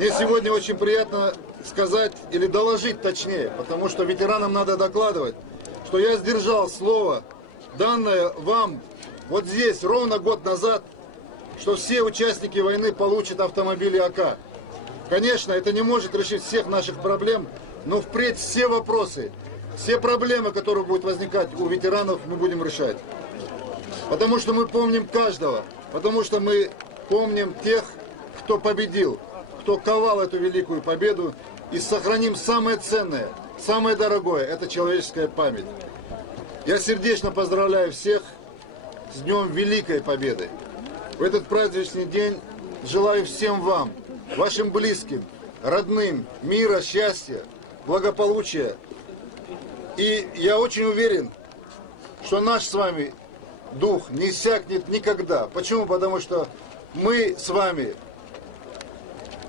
Мне сегодня очень приятно сказать, или доложить точнее, потому что ветеранам надо докладывать, что я сдержал слово, данное вам вот здесь ровно год назад, что все участники войны получат автомобили АК. Конечно, это не может решить всех наших проблем, но впредь все вопросы, все проблемы, которые будут возникать у ветеранов, мы будем решать. Потому что мы помним каждого, потому что мы помним тех, кто победил, кто ковал эту великую победу, и сохраним самое ценное, самое дорогое – это человеческая память. Я сердечно поздравляю всех с Днем Великой Победы. В этот праздничный день желаю всем вам, вашим близким, родным, мира, счастья, благополучия. И я очень уверен, что наш с вами дух не иссякнет никогда. Почему? Потому что мы с вами